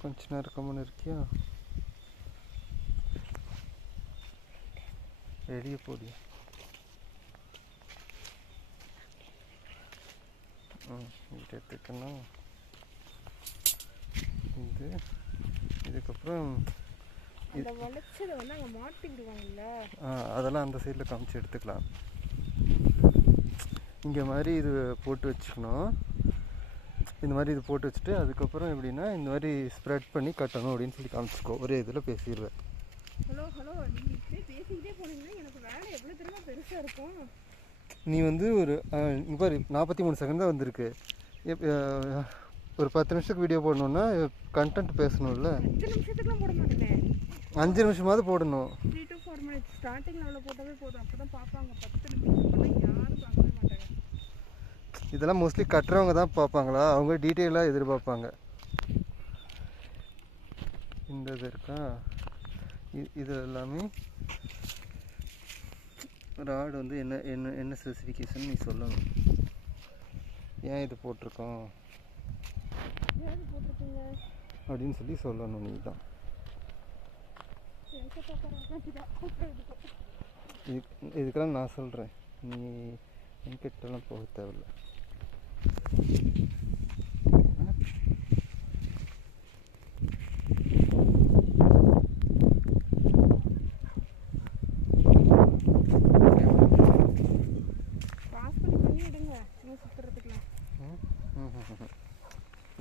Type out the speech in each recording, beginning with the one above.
கொஞ்ச நேரம் கம்மன் இருக்கியா? வெளியே போடி. இது எடுத்துக்கணும். இதுக்கப்புறம் அதெல்லாம் அந்த சைடில் காமிச்சு எடுத்துக்கலாம். இங்கே மாதிரி இது போட்டு வச்சுக்கணும். இந்த மாதிரி இது போட்டு வச்சுட்டு அதுக்கப்புறம் எப்படின்னா இந்த மாதிரி ஸ்ப்ரெட் பண்ணி கட்டணும் அப்படின்னு சொல்லி காமிச்சிக்கோ. ஒரே இதில் பேசிடுவேன். நீ வந்து ஒரு இங்கே பாரு 43 செகண்ட் தான் வந்திருக்கு. ஒரு 10 நிமிஷத்துக்கு வீடியோ போடணுன்னா கண்டென்ட் பேசணும்ல. 5 நிமிஷமாவது போடணும். இதெல்லாம் மோஸ்ட்லி கட்டுறவங்க தான் பார்ப்பாங்களா? அவங்க டீட்டெயிலாக எதிர்பார்ப்பாங்க. இந்த இது இருக்கா, இது எல்லாமே ராடு வந்து என்ன என்ன என்ன ஸ்பெசிஃபிகேஷன் நீ சொல்லணும். ஏன் இது போட்டிருக்கோம் அப்படின்னு சொல்லி சொல்லணும். நீ தான் இதுக்கெல்லாம் நான் சொல்கிறேன். நீ என்கிட்டலாம் போக தேவையில்ல.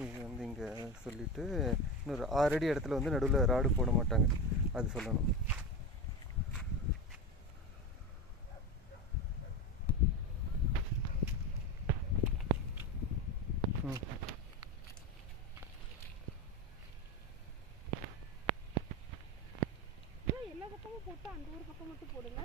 இது வந்து இங்கே சொல்லிவிட்டு இன்னொரு 6 அடி இடத்துல வந்து நடுவில் ராடு போட மாட்டாங்க, அது சொல்லணும். எல்லா பக்கமும் போட்டு அந்த ஒரு பக்கம் மட்டும் போடுங்க.